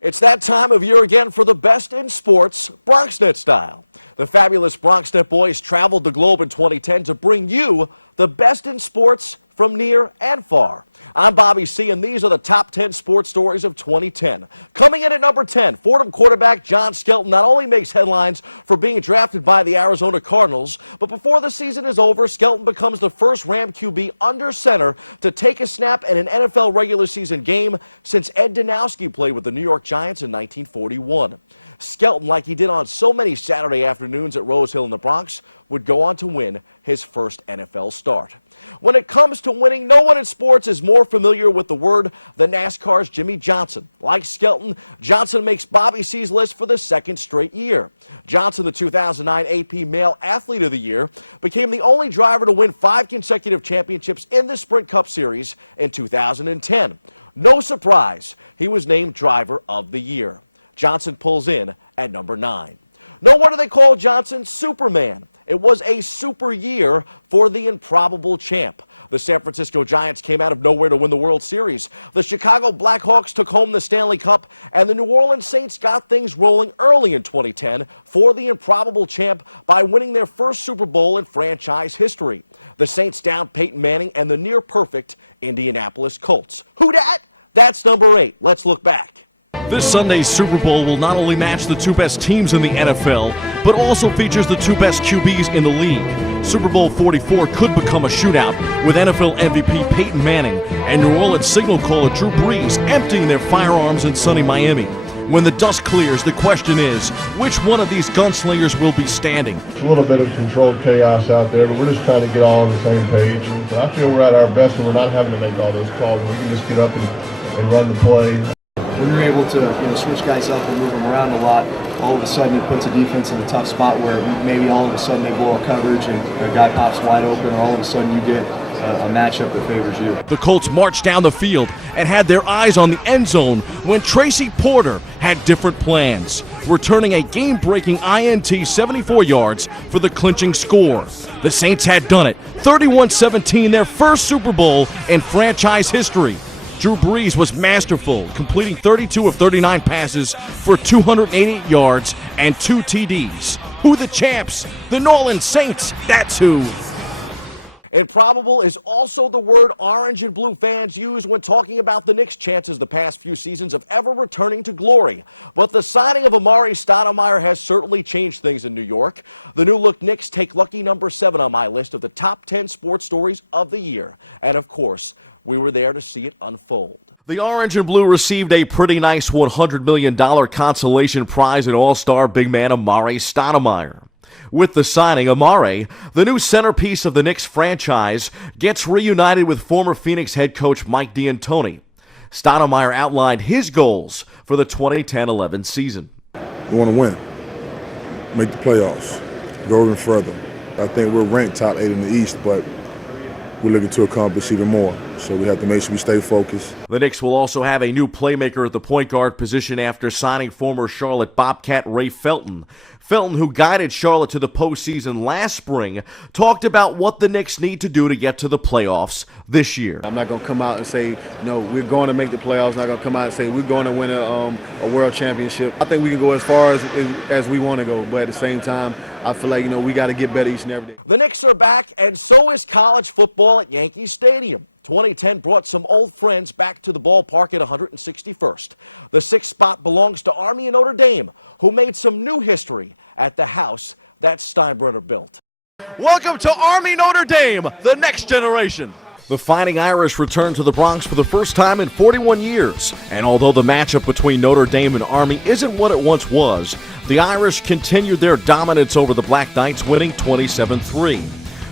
It's that time of year again for the best in sports, BronxNet style. The fabulous BronxNet boys traveled the globe in 2010 to bring you the best in sports from near and far. I'm Bobby C, and these are the top 10 sports stories of 2010. Coming in at number 10, Fordham quarterback John Skelton not only makes headlines for being drafted by the Arizona Cardinals, but before the season is over, Skelton becomes the first Ram QB under center to take a snap in an NFL regular season game since Ed Danowski played with the New York Giants in 1941. Skelton, like he did on so many Saturday afternoons at Rose Hill in the Bronx, would go on to win his first NFL start. When it comes to winning, no one in sports is more familiar with the word than NASCAR's Jimmie Johnson. Like Skelton, Johnson makes Bobby C's list for the second straight year. Johnson, the 2009 AP Male Athlete of the Year, became the only driver to win 5 consecutive championships in the Sprint Cup Series in 2010. No surprise, he was named Driver of the Year. Johnson pulls in at number 9. No wonder they call Johnson Superman. It was a super year for the improbable champ. The San Francisco Giants came out of nowhere to win the World Series. The Chicago Blackhawks took home the Stanley Cup, and the New Orleans Saints got things rolling early in 2010 for the improbable champ by winning their first Super Bowl in franchise history. The Saints downed Peyton Manning and the near-perfect Indianapolis Colts. Who dat? That's number 8. Let's look back. This Sunday's Super Bowl will not only match the 2 best teams in the NFL, but also features the 2 best QBs in the league. Super Bowl 44 could become a shootout with NFL MVP Peyton Manning and New Orleans signal caller Drew Brees emptying their firearms in sunny Miami. When the dust clears, the question is, which one of these gunslingers will be standing? It's a little bit of controlled chaos out there, but we're just trying to get all on the same page. And I feel we're at our best when we're not having to make all those calls. We can just get up and run the play. When you're able to switch guys up and move them around a lot, all of a sudden it puts a defense in a tough spot where maybe all of a sudden they blow a coverage and a guy pops wide open, or all of a sudden you get a matchup that favors you. The Colts marched down the field and had their eyes on the end zone when Tracy Porter had different plans, returning a game-breaking INT 74 yards for the clinching score. The Saints had done it, 31-17, their first Super Bowl in franchise history. Drew Brees was masterful, completing 32 of 39 passes for 288 yards and 2 TDs. Who the champs? The New Orleans Saints, that's who. Improbable is also the word orange and blue fans use when talking about the Knicks' chances the past few seasons of ever returning to glory. But the signing of Amar'e Stoudemire has certainly changed things in New York. The new-look Knicks take lucky number 7 on my list of the top 10 sports stories of the year. And of course, we were there to see it unfold. The Orange and Blue received a pretty nice $100 million consolation prize in All-Star big man Amar'e Stoudemire. With the signing, Amar'e, the new centerpiece of the Knicks franchise, gets reunited with former Phoenix head coach Mike D'Antoni. Stoudemire outlined his goals for the 2010-11 season. We want to win, make the playoffs, go even further. I think we're ranked top 8 in the East, but we're looking to accomplish even more, so we have to make sure we stay focused. The Knicks will also have a new playmaker at the point guard position after signing former Charlotte Bobcat Ray Felton. Felton, who guided Charlotte to the postseason last spring, talked about what the Knicks need to do to get to the playoffs this year. I'm not going to come out and say, no, we're going to make the playoffs. I'm not going to come out and say we're going to win a world championship. I think we can go as far as we want to go, but at the same time, I feel like, we got to get better each and every day. The Knicks are back, and so is college football at Yankee Stadium. 2010 brought some old friends back to the ballpark at 161st. The 6th spot belongs to Army and Notre Dame, who made some new history at the house that Steinbrenner built. Welcome to Army Notre Dame, the next generation. The Fighting Irish returned to the Bronx for the first time in 41 years. And although the matchup between Notre Dame and Army isn't what it once was, the Irish continued their dominance over the Black Knights, winning 27-3.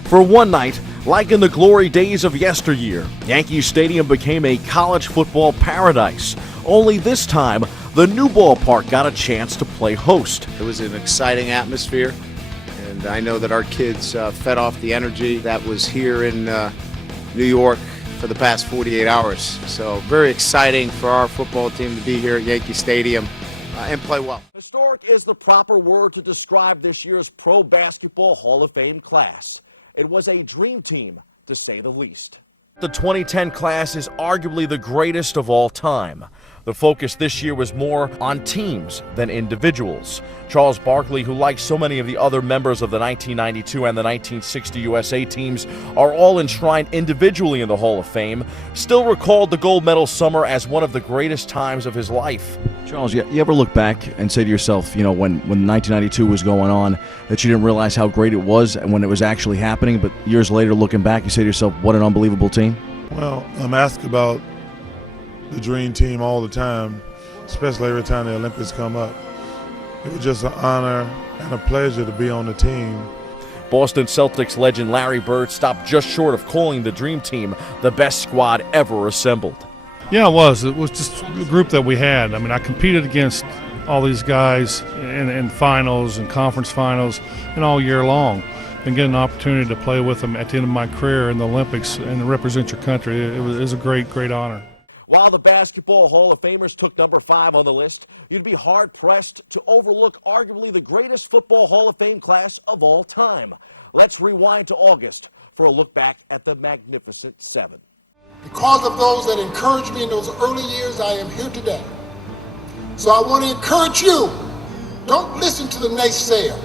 For one night, like in the glory days of yesteryear, Yankee Stadium became a college football paradise. Only this time, the new ballpark got a chance to play host. It was an exciting atmosphere, and I know that our kids fed off the energy that was here in New York for the past 48 hours. So very exciting for our football team to be here at Yankee Stadium and play well. Historic is the proper word to describe this year's Pro Basketball Hall of Fame class. It was a dream team, to say the least. The 2010 class is arguably the greatest of all time. The focus this year was more on teams than individuals. Charles Barkley, who like so many of the other members of the 1992 and the 1960 USA teams are all enshrined individually in the Hall of Fame, still recalled the gold medal summer as one of the greatest times of his life. Charles, you ever look back and say to yourself, when 1992 was going on, that you didn't realize how great it was and when it was actually happening, but years later looking back, you say to yourself, what an unbelievable team? Well, I'm asked about the dream team all the time, especially every time the Olympics come up. It was just an honor and a pleasure to be on the team. Boston Celtics legend Larry Bird stopped just short of calling the Dream Team the best squad ever assembled. Yeah, it was. It was just the group that we had. I mean, I competed against all these guys in finals and conference finals and all year long. And getting an opportunity to play with them at the end of my career in the Olympics and to represent your country, it was a great, great honor. While the Basketball Hall of Famers took number 5 on the list, you'd be hard-pressed to overlook arguably the greatest Football Hall of Fame class of all time. Let's rewind to August for a look back at the Magnificent Seven. Because of those that encouraged me in those early years, I am here today. So I want to encourage you, don't listen to the naysayer.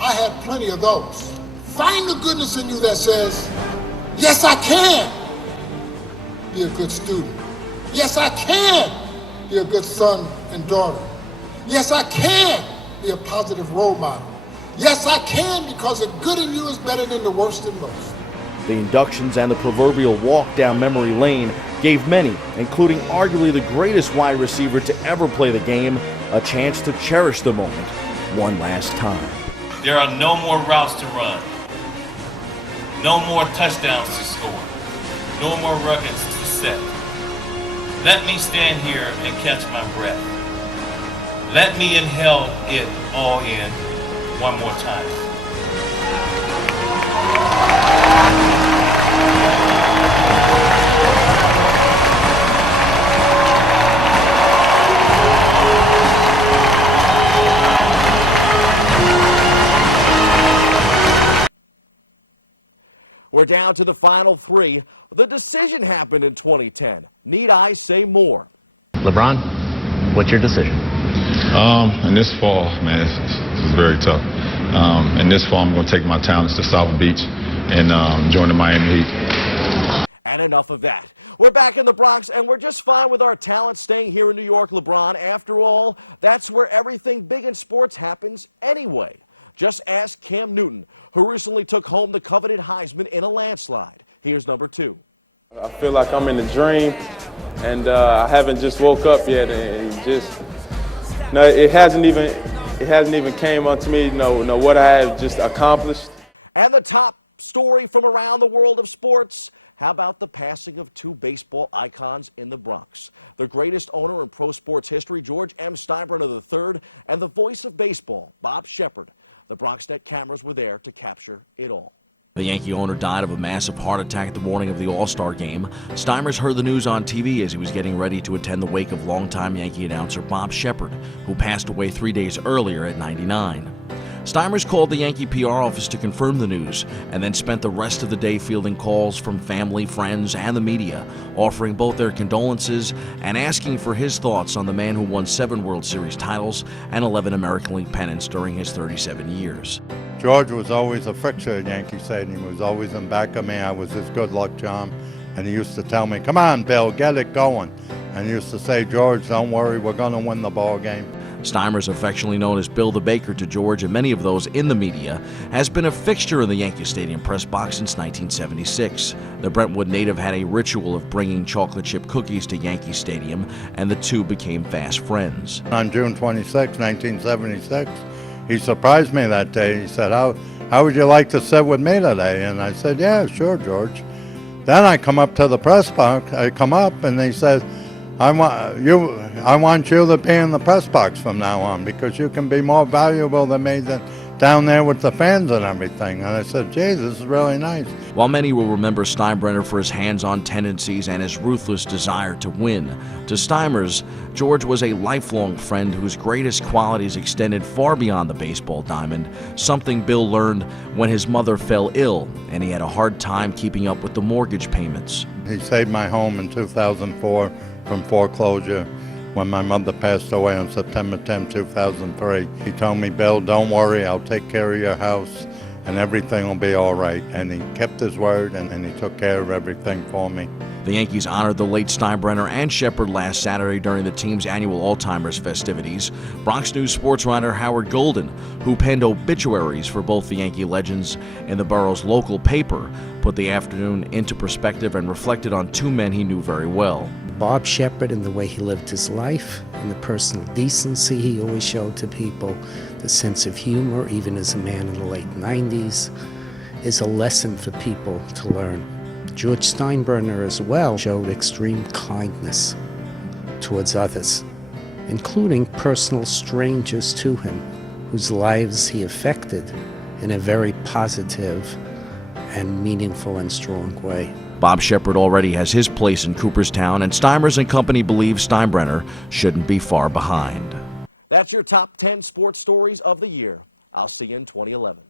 I had plenty of those. Find the goodness in you that says, yes, I can be a good student. Yes, I can be a good son and daughter. Yes, I can be a positive role model. Yes, I can, because the good in you is better than the worst in most. The inductions and the proverbial walk down memory lane gave many, including arguably the greatest wide receiver to ever play the game, a chance to cherish the moment one last time. There are no more routes to run, no more touchdowns to score, no more records to set. Let me stand here and catch my breath. Let me inhale it all in one more time. We're down to the final 3. The decision happened in 2010. Need I say more? LeBron, what's your decision? In this fall, man, this is very tough. In this fall, I'm going to take my talents to South Beach and join the Miami Heat. And enough of that. We're back in the Bronx, and we're just fine with our talent staying here in New York, LeBron. After all, that's where everything big in sports happens anyway. Just ask Cam Newton, who recently took home the coveted Heisman in a landslide. Here's number 2. I feel like I'm in a dream, and I haven't just woke up yet, and it hasn't even came onto me, what I have just accomplished. And the top story from around the world of sports. How about the passing of 2 baseball icons in the Bronx? The greatest owner in pro sports history, George M. Steinbrenner III, and the voice of baseball, Bob Shepard. The BronxNet cameras were there to capture it all. The Yankee owner died of a massive heart attack the morning of the All-Star game. Steinbrenner heard the news on TV as he was getting ready to attend the wake of longtime Yankee announcer Bob Shepard, who passed away 3 days earlier at 99. Steinbrenner called the Yankee PR office to confirm the news and then spent the rest of the day fielding calls from family, friends, and the media, offering both their condolences and asking for his thoughts on the man who won 7 World Series titles and 11 American League pennants during his 37 years. George was always a fixture at Yankee Stadium. He was always in back of me. I was his good luck charm. And he used to tell me, come on, Bill, get it going. And he used to say, George, don't worry, we're going to win the ball game. Steinbrenner, affectionately known as Bill the Baker to George and many of those in the media, has been a fixture in the Yankee Stadium press box since 1976. The Brentwood native had a ritual of bringing chocolate chip cookies to Yankee Stadium, and the two became fast friends. On June 26, 1976, he surprised me that day. He said, how would you like to sit with me today? And I said, yeah, sure, George. Then I come up to the press box. I come up, and they said, I want you to be in the press box from now on because you can be more valuable than me down there with the fans and everything. And I said, gee, this is really nice. While many will remember Steinbrenner for his hands-on tendencies and his ruthless desire to win, to Steinbrenner's, George was a lifelong friend whose greatest qualities extended far beyond the baseball diamond, something Bill learned when his mother fell ill and he had a hard time keeping up with the mortgage payments. He saved my home in 2004 from foreclosure. when my mother passed away on September 10, 2003. He told me, Bill, don't worry, I'll take care of your house and everything will be all right. And he kept his word and he took care of everything for me. The Yankees honored the late Steinbrenner and Shepard last Saturday during the team's annual Alzheimer's festivities. Bronx News sports writer Howard Golden, who penned obituaries for both the Yankee legends in the borough's local paper, put the afternoon into perspective and reflected on two men he knew very well. Bob Shepard and the way he lived his life, and the personal decency he always showed to people, the sense of humor, even as a man in the late 90s, is a lesson for people to learn. George Steinbrenner as well showed extreme kindness towards others, including personal strangers to him, whose lives he affected in a very positive and meaningful and strong way. Bob Shepard already has his place in Cooperstown, and Steimers and Company believe Steinbrenner shouldn't be far behind. That's your top 10 sports stories of the year. I'll see you in 2011.